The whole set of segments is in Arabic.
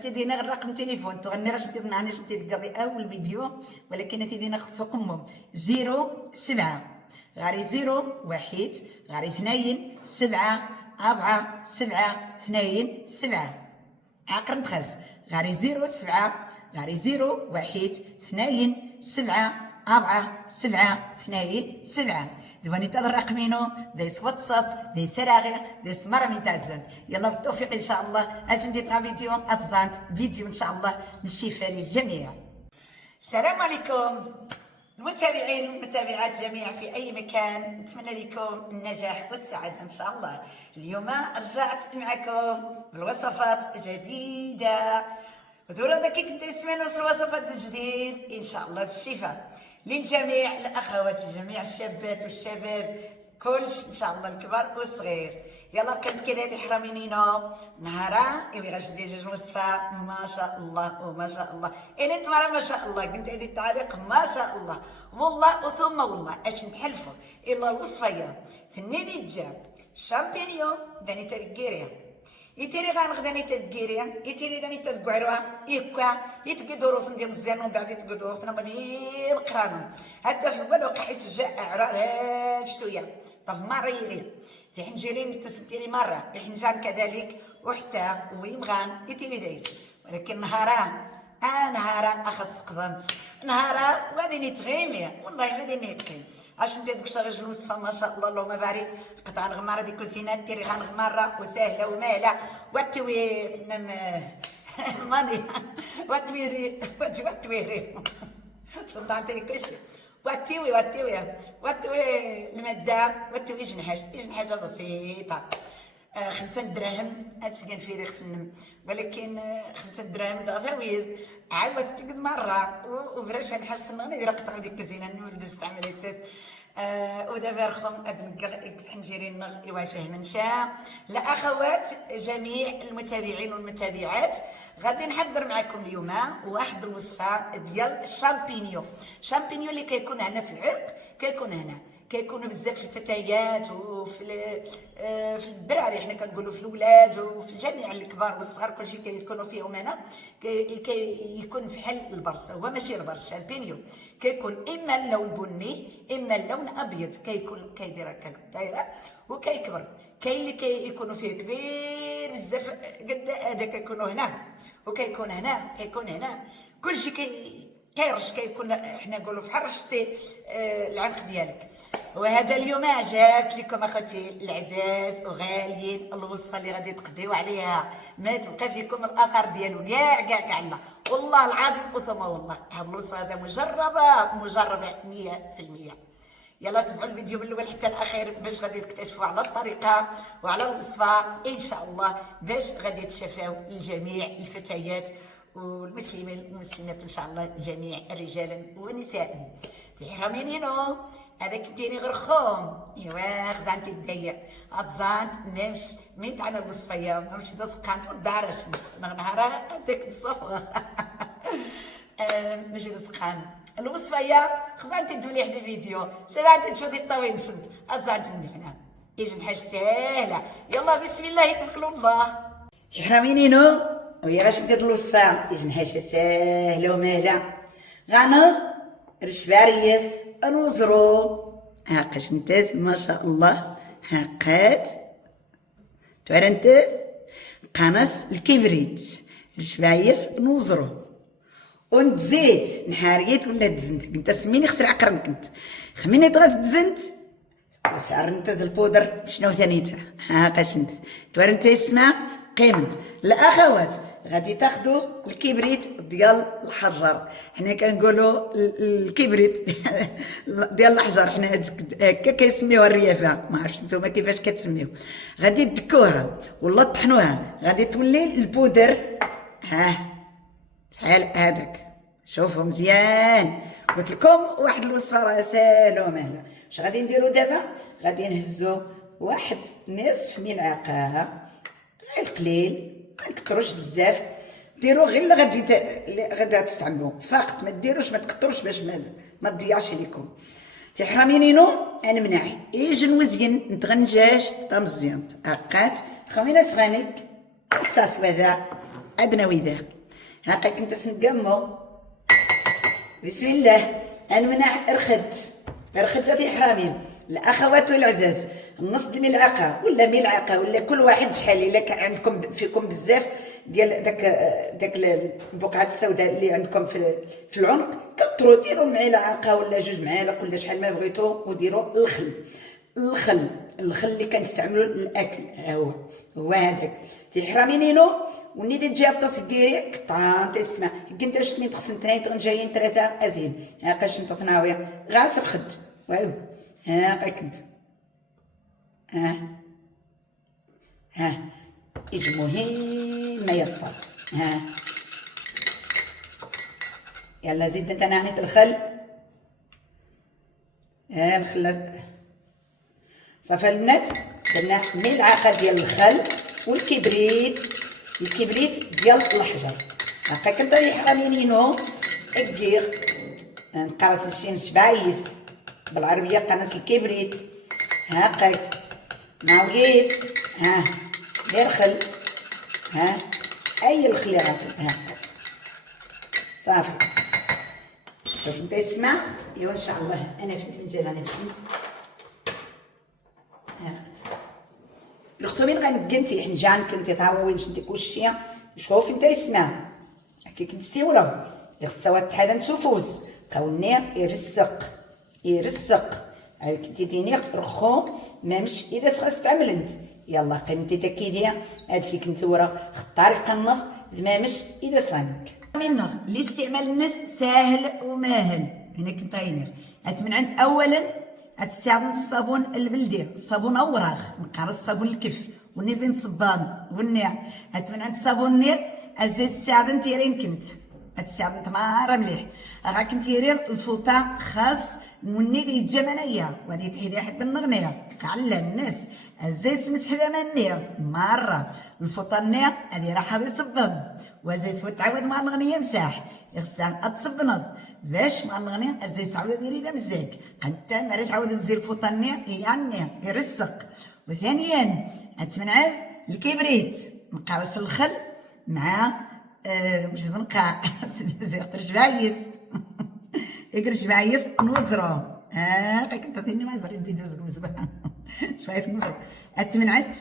تدينا غير رقم تليفون تغني راش دير معنا شتي تقضي اول فيديو ولكن كيدينا خصكم 07 غاري 01 غاري 2 7 4 7 2 7 عقر نتخس غاري 07 غاري 01 2 7 4 7 2 7 دواني تاع الرقمينو دايس واتساب دايس راغي دايس مرة من تعزنت يلا بالتوفيق ان شاء الله افندي تغا فيديو اتزانت فيديو ان شاء الله للشفاء للجميع. السلام عليكم المتابعين والمتابعات جميعا في اي مكان، نتمنى لكم النجاح والسعاده ان شاء الله. اليوم رجعت معكم بالوصفات جديده ودورة داكي كنت تسمعوا وصفات جديد ان شاء الله بالشفاء للجميع، الاخوات جميع الشابات والشباب كلش ان شاء الله الكبار والصغير. يلا كانت كده هادي حرامينينو نهارا ايوي غاش دير جوج وصفه ما شاء الله وما شاء الله انا تمارا ما شاء الله قلت هذه التعليق ما شاء الله والله وثم والله اش نتحلفوا الا الوصفيه في النيدي جاب شامبينيون داني تركيريا يتيري غنغداني تدكيريا يتيري داني تدكعروها يكا يتقدروا في ندير الزين ومن بعد يتقدروا في نبني بقرانهم حتى في بالو قحيت جاء عرار هاد شويه طب مريري في حنجرين تسنتيري مره في حنجان كذلك وحتى ويمغان يتيري دايس ولكن نهارا نهارا اخص قضنت نهارا وغادي نتغيمي والله ما غادي نتقيم اش انت دوك شغل الوصفه ما شاء الله اللهم بارك قطع نغماره ديك كوزينات تيري غنغماره وسهله وماله والتويت ماني والتويري فضعت لي كلشي واتوي الماده واتوي جنحاج بسيطه 5 دراهم اتسكن في ريخ في النم ولكن 5 دراهم غثاوير عاود تقد مره وفراش الحاج تنغني دير قطع ديك الكوزينه نولد استعملت ودابا رخم ادنك حنجيري نغ ايوا فهم نشا. الاخوات جميع المتابعين والمتابعات غادي نحضر معكم اليوم واحد الوصفه ديال الشامبينيو اللي كيكون هنا في العرق كيكونوا بزاف الفتيات وفي في الدراري حنا كنقولوا في الاولاد وفي جميع الكبار والصغار كلشي كيكونوا فيهم هنا كيكون فحال البرص. هو ماشي البرص الشامبينيو كيكون اما اللون بني اما اللون ابيض كيكون كيدير هكا الدايره وكيكبر. كاين اللي كيكونوا فيه كبير بزاف قد هذا كيكونوا هنا وكيكون هنا كلشي كيرش كيكون حنا نقولوا فحال رشتي العنق ديالك. وهذا اليوم جابت لكم اخوتي العزاز وغاليين الوصفه اللي غادي تقضيو عليها ما تبقى فيكم الاثر ديالو كاع الله والله العظيم وثم والله هاد الوصفه هذا مجربه 100%. يلا تبعوا الفيديو من الاول حتى الاخير باش غادي تكتشفوا على الطريقه وعلى الوصفه ان شاء الله باش غادي تشفاو لجميع الفتيات والمسلمين والمسلمات ان شاء الله جميع رجالا ونساء. الحرامينينو هذاك ديري غير خوم ايوا خزانتي تضيع اتزانت نمش مين تاعنا الوصفيه ماشي دسقانت ودارش نهار هذاك الصفه ماشي دسقان الوصفيه خزانتي تولي حدا فيديو سلعتي تشوفي الطويل شد اتزانت من هنا يجي الحاجه سهله. يلا بسم الله توكلوا الله. الحرامينينو ويا غاش ندير الوصفه يجي حاجه سهله ومهله غنغ رشباريث نوزرو هاقاش نتات ما شاء الله هاقات تورنت قنص الكبريت رشبايث نوزرو ونتزيت نحاريت ولا تزنت كنت سميني خسر عقرن كنت خميني طغات تزنت وسعر نتا البودر شنو ثانيتها هاقاش نت تورنت اسمها قيمت. الاخوات غادي تاخذوا الكبريت ديال الحجر حنا كنقولوا الكبريت ديال الحجر حنا هكا كيسميوها الريافه ما عرفتش نتوما كيفاش كتسميو. غادي تدكوها ولا تطحنوها غادي تولي البودر بحال هذاك شوفوا مزيان. قلت لكم واحد الوصفه راه ساهله ومهله. اش غادي نديروا دابا غادي نهزوا واحد نصف ملعقه غير قليل ما نكثروش بزاف ديروا غير اللي غادي تستعملوا فقط ما ديروش ما تكثروش باش ما تضيعش لكم. في حرامينينو انا مناعي يجي نوزين نتغنجاش طمزيانت هقات خمينه صغانيك الصاص هذا عندنا ويذا هاكا كنت سنقمو بسم الله المناح رخد في حرامين الاخوات والعزاز نص ملعقه ولا ملعقه ولا كل واحد شحال الا كان عندكم فيكم بزاف ديال داك البقعه السوداء اللي عندكم في العنق كثروا ديروا ملعقه ولا جوج معالق ولا شحال ما بغيتو وديروا الخل اللي كنستعملوا للاكل هو هذاك في حرامينينو ونيدي تجي التصقيق طان تسمع كنت شت من تخصن تنين جايين ثلاثه ازين هاكا شنت ثناويه غاسر خد واو هاكا كنت ها يجي مهم ما يطاس يلا زيد انت نعنيت الخل الخل صافي البنات درنا ملعقه ديال الخل والكبريت ديال الحجر هاكا كنطري حرامينينو اكيغ نقرص شي نشبايف بالعربيه قنص الكبريت هاكايت ناويت دير خل اي الخل هاكايت صافي شوف انت تسمع ايوا ان شاء الله انا فهمت مزيان انا بسمت الختو من غنقنتي حنجان كنتي تاوا وين شدي كلشي شوف انت يسمع كي كنتي ولا يخصها واحد حدا نسوفوس كوني يرسق كنتي ديني رخو مامش اذا استعمل انت يلا قيمتي تكيديا هاديك كنت ورا الطريقه النص مامش اذا صانك منه الاستعمال الناس ساهل وماهل هنا كنت عيني اتمنعت اولا تستعمل الصابون البلدي الصابون اوراق نقارص الصابون الكف والنيزين صبان والنيع اتمنعت الصابون النيع ازيد الساعه تيرين كنت تستعمل تماره مليح راه كنت يرين الفوطه خاص مني يتجمنيا وهذه تحيدها حتى النغنيه كعلا الناس ازاي سمت حدا مني مره الفوطه النيع هذه راه حاضي صبان وازاي سوت تعاود مع النغنيه مساح يخصها تصبنض باش مع النغنيه ازاي تعاود ديري دا مزاك انت ما تعاود تزير الفوطه النيع يعني يرسق وثانيا اتمنع الكبريت نقرص الخل مع مش زنقاع زيقتر شبايط يقرا شبايط نوزرو كنت تعطيني ما يزري الفيديو زكم زبان شويه نوزرو اتمنعت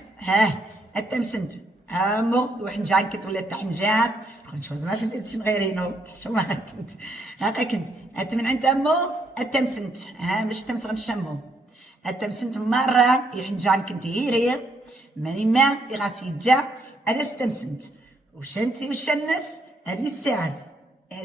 التمسنت مو وحنجان كنت ولا تحنجات كنت ما شديت شي غيرينو شو ما كنت هاكا كنت اتمنعت امو التمسنت باش تمسغ نشمو التمسنت مره يحنجان كنت يري ماني ما يغاس يجا هذا استمسنت وشنتي الناس هذه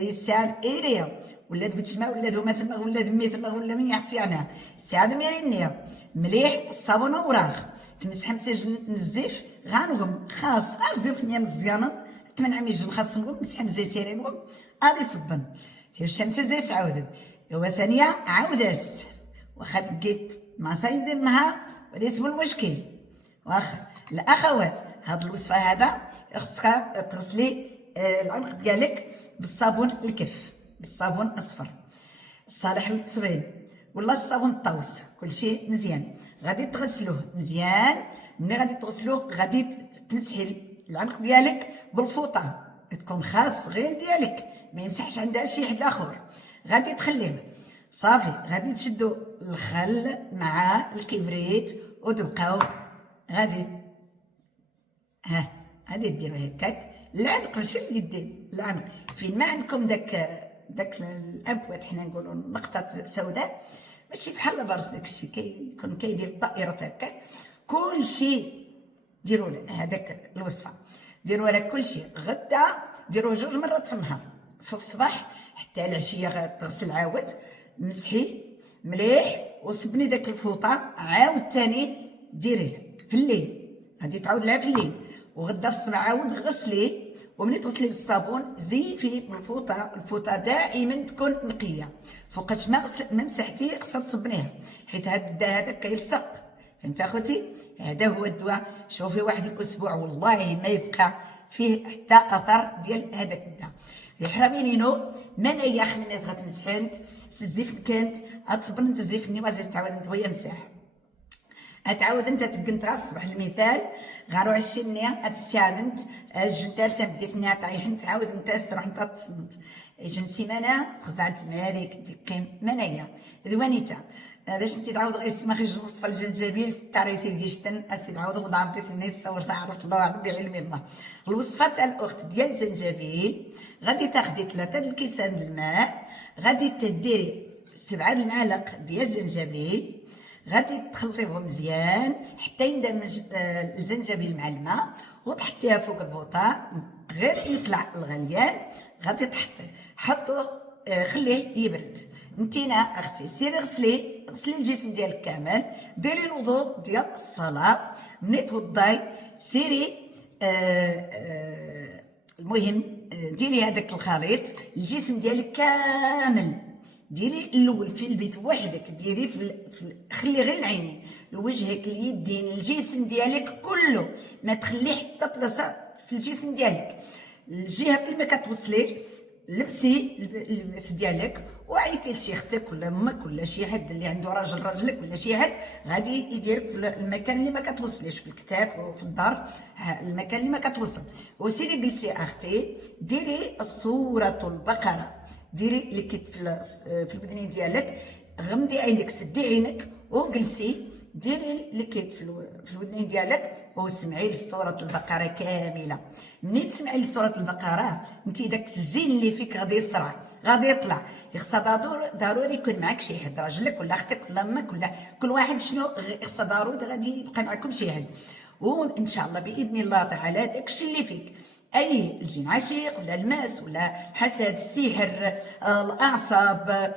الساعه ايريا ولا تقول شما ولا ذو مثلا ولا ذو مثلا ولا من يحسيانا الساعه ميرينيا مليح الصابون اوراق تمسح مساج نزيف غانهم خاص ارزف نيا مزيانه تمنع ميجن خاص نقول مسح مزي سيرينهم غادي صبن في الشمس زي سعودت هو ثانيه عاوداس واخا بقيت مع ثاني ديال النهار وهذا اسمه المشكل واخا الاخوات هذا الوصفه هذا خصك تغسلي العنق ديالك بالصابون الكف بالصابون اصفر صالح للتصبين ولا الصابون الطوس كلشي مزيان غادي تغسلوه مزيان ملي غادي تغسلوه غادي تمسحي العنق ديالك بالفوطه تكون خاص غير ديالك ما يمسحش عندها شي حد اخر غادي تخليه صافي غادي تشدوا الخل مع الكبريت وتبقاو غادي غادي ديروا هكاك العنق ماشي اليدين العنق فين ما عندكم داك الابوات حنا نقولوا نقطه سوداء ماشي بحال برص داكشي كيكون كيدير الدائره هكاك كلشي ديروا هذاك الوصفه ديروا لها كلشي غدا ديروه 2 مرات في النهار في الصباح حتى العشيه تغسل عاود مسحي مليح وصبني داك الفوطه عاود ثاني ديريه في الليل غادي تعاود لها في الليل وغدا في الصباح عاود غسليه وملي تغسلي بالصابون زيفي بالفوطه دائما تكون نقيه فوقاش ما مسحتي خصها تصبنيها حيت هذا الداء هذا كيلصق فهمت اخوتي هذا هو الدواء شوفي واحد الاسبوع والله ما يبقى فيه حتى اثر ديال هذاك الداء يحرمينينو من اي خمينات غتمسحنت الزيف كانت غتصبن انت الزيفني وزيد تعاود انت وهي مساح اتعاود انت تقنت الصباح المثال غارو 20 غتستعد انت الجدار تبديت نها طايحن تعاود نتا تروح نتا تصنت اجن سيمانه خزعت مالك ديك منايا ذوانيتا هذا شنتي تعاود غير اسمها خرج وصفه الجنزبيل تعرفي كيشتن اسي تعاود وضع بيت الناس صورت عرفت الله بعلم الله. الوصفه تاع الاخت ديال الزنجبيل غادي تاخدي 3 الكيسان الماء، غادي تديري 7 المعالق ديال الزنجبيل، غادي تخلطيهم مزيان حتى يندمج الزنجبيل مع الماء، وتحطيها فوق البوطه غير يطلع الغليان غادي حطوه خليه يبرد. نتينا اختي سيري غسلي الجسم ديالك كامل، ديري الوضوء ديال الصلاه، ملي توضاي سيري المهم ديري هذاك الخليط الجسم ديالك كامل، ديري الاول في البيت وحدك، ديري خلي غير العينين، لوجهك، اليدين، الجسم ديالك كله، ما تخلي حتى بلاصه في الجسم ديالك. الجهات اللي ما كتوصليش لبسي اللباس ديالك وعيطي لشي اختك ولا امك ولا شي حد اللي عنده راجلك ولا شي حد غادي يديرك في المكان اللي ما كتوصليش، في الكتاف وفي الدار، المكان اللي ما كتوصل. وسيري جلسي اختي، ديري سورة البقرة، ديري اللي كيت في البدنين ديالك، غمضي عينك، سدي عينك وجلسي، ديري اللي كيت في الودنين ديالك وسمعي لسورة البقرة كاملة. ملي تسمعي لسورة البقرة انت داك الجين اللي فيك غادي يصرع، غادي يطلع. خصها ضروري يكون معاك شي حد، راجلك ولا اختك ولا امك ولا كل واحد شنو خصها ضروري غادي يبقى معكم شي حد. وان شاء الله باذن الله تعالى داكشي اللي فيك، اي الجن عشيق ولا الماس ولا حسد، السحر، الاعصاب،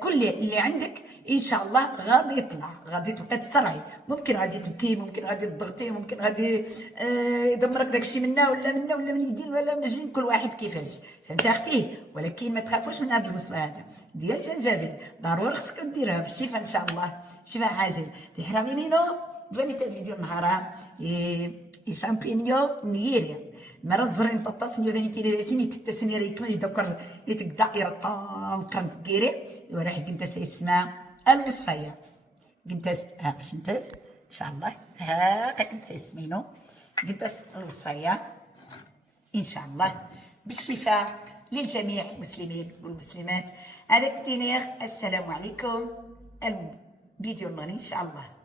كل اللي عندك ان شاء الله غادي يطلع، غادي تبقى تسرعي. ممكن غادي تبكي، ممكن غادي تضغطي، ممكن غادي يدمرك داكشي منا ولا من اليدين ولا من الرجلين، كل واحد كيفاش، فهمتي اختي؟ ولكن ما تخافوش من هذا الوصفه هذا ديال الجنجبيل، ضروري خصكم ديروها بالشفاء ان شاء الله، شفاء عاجل. تحرمي منو بغيتي الفيديو نهارها شامبينيو نييري مرات زرين تطاسنيو ذاني كيري سيني تتسنيري كمان يذكر يتك دائرة طام قرن كيري وراح قنت اسمها الوصفية، قنت باش انت ان شاء الله كنت اسمينو قنت الوصفية ان شاء الله بالشفاء للجميع المسلمين والمسلمات. هذا التنير، السلام عليكم، الفيديو النهاري ان شاء الله.